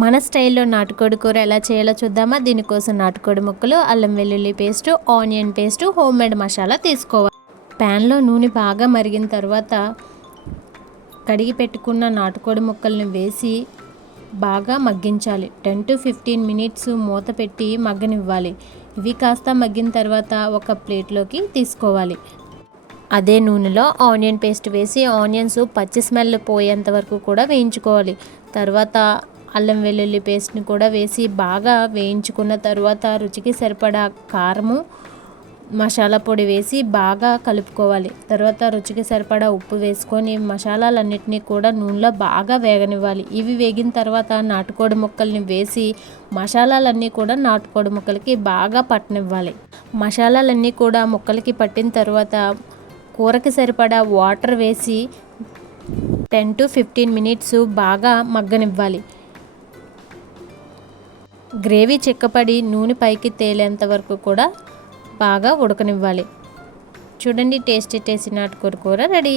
మన స్టైల్లో నాటుకోడి కూర ఎలా చేయాలో చూద్దామా. దీనికోసం నాటుకోడి ముక్కలు, అల్లం వెల్లుల్లి paste, onion paste, homemade masala తీసుకోవాలి. ప్యాన్లో నూనె బాగా మరిగిన తర్వాత కడిగి పెట్టుకున్న నాటుకోడి ముక్కల్ని వేసి బాగా మగ్గించాలి. 10 to 15 మినిట్స్ మూత పెట్టి మగ్గనివ్వాలి. ఇవి కాస్త మగ్గిన తర్వాత ఒక ప్లేట్లోకి తీసుకోవాలి. అదే నూనెలో ఆనియన్ పేస్ట్ వేసి ఆనియన్స్ పచ్చి స్మెల్ పోయేంత వరకు కూడా వేయించుకోవాలి. తర్వాత అల్లం వెల్లుల్లి పేస్ట్ని కూడా వేసి బాగా వేయించుకున్న తర్వాత రుచికి సరిపడా కారము, మసాలా పొడి వేసి బాగా కలుపుకోవాలి. తర్వాత రుచికి సరిపడా ఉప్పు వేసుకొని మసాలాలన్నింటినీ కూడా నూనెలో బాగా వేగనివ్వాలి. ఇవి వేగిన తర్వాత నాటుకోడి ముక్కల్ని వేసి మసాలాలన్నీ కూడా నాటుకోడి ముక్కలకి బాగా పట్టనివ్వాలి. మసాలాలన్నీ కూడా ముక్కలకి పట్టిన తర్వాత కూరకి సరిపడా వాటర్ వేసి 10 to 15 మినిట్స్ బాగా మగ్గనివ్వాలి. గ్రేవీ చిక్కపడి నూనె పైకి తేలేంత వరకు కూడా బాగా ఉడకనివ్వాలి. చూడండి, టేస్టీ నాటుకోడి కూర రెడీ.